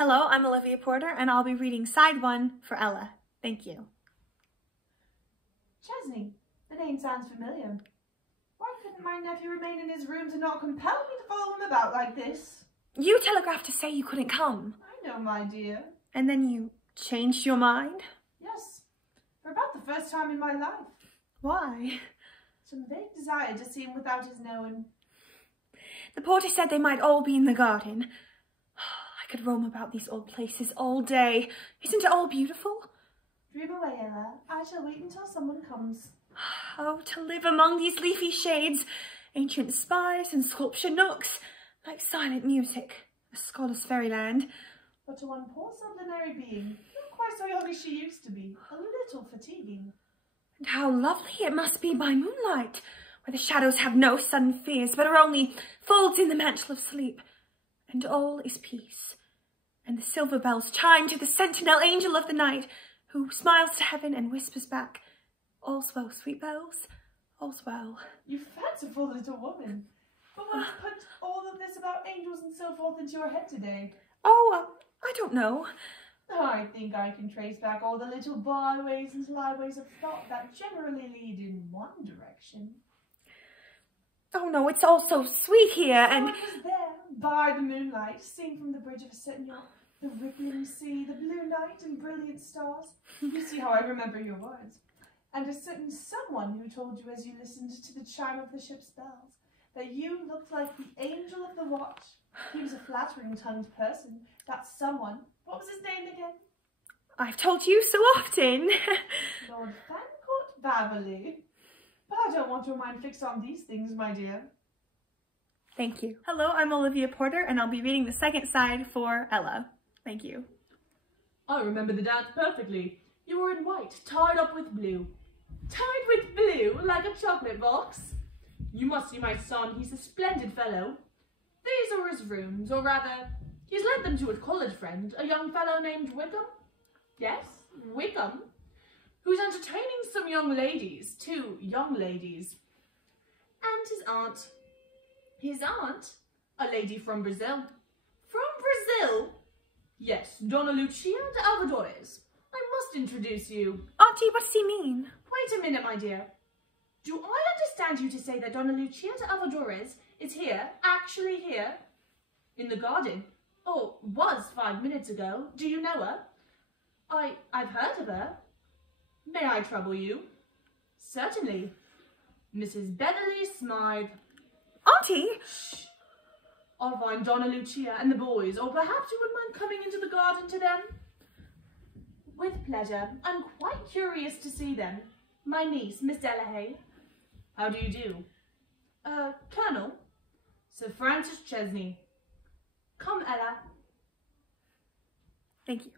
Hello, I'm Olivia Porter, and I'll be reading side 1 for Ella. Thank you. Chesney, the name sounds familiar. Why couldn't my nephew remain in his rooms and not compel me to follow him about like this? You telegraphed to say you couldn't come. I know, my dear. And then you changed your mind? Yes, for about the first time in my life. Why? Some vague desire to see him without his knowing. The porter said they might all be in the garden. I could roam about these old places all day. Isn't it all beautiful? Dream away, Ella. I shall wait until someone comes. Oh, to live among these leafy shades, ancient spires and sculpture nooks, like silent music, a scholar's fairyland. But to one poor sublunary being, not quite so young as she used to be, a little fatiguing. And how lovely it must be by moonlight, where the shadows have no sudden fears, but are only folds in the mantle of sleep, and all is peace. And the silver bells chime to the sentinel angel of the night, who smiles to heaven and whispers back, "All's well, sweet bells, all's well." You fanciful little woman. But what put all of this about angels and so forth into your head today? Oh, I don't know. I think I can trace back all the little byways and slyways of thought that generally lead in one direction. Oh no, it's all so sweet here, and... I was there, by the moonlight, seen from the bridge of a certain yacht, the rippling sea, the blue night and brilliant stars. You see how I remember your words. And a certain someone who told you as you listened to the chime of the ship's bells, that you looked like the angel of the watch. He was a flattering-tongued person. That someone, what was his name again? I've told you so often. Lord Fancourt Baverley. But I don't want your mind fixed on these things, my dear. Thank you. Hello, I'm Olivia Porter, and I'll be reading the second side for Ella. Thank you. I remember the dance perfectly. You were in white, tied up with blue. Tied with blue, like a chocolate box? You must see my son, he's a splendid fellow. These are his rooms, or rather, he's lent them to his college friend, a young fellow named Wickham. Yes, Wickham, who's entertaining some young ladies, 2 young ladies. And his aunt. His aunt? A lady from Brazil. From Brazil? Yes, Donna Lucia de Alvadores. I must introduce you. Auntie, what does he mean? Wait a minute, my dear. Do I understand you to say that Donna Lucia de Alvadores is here, actually here, in the garden? Or was 5 minutes ago. Do you know her? I've heard of her. May I trouble you? Certainly. Mrs. Beverly Smythe. Auntie! Shh. I'll find Donna Lucia and the boys, or perhaps you wouldn't mind coming into the garden to them? With pleasure. I'm quite curious to see them. My niece, Miss Delahaye. How do you do? Colonel. Sir Francis Chesney. Come, Ella. Thank you.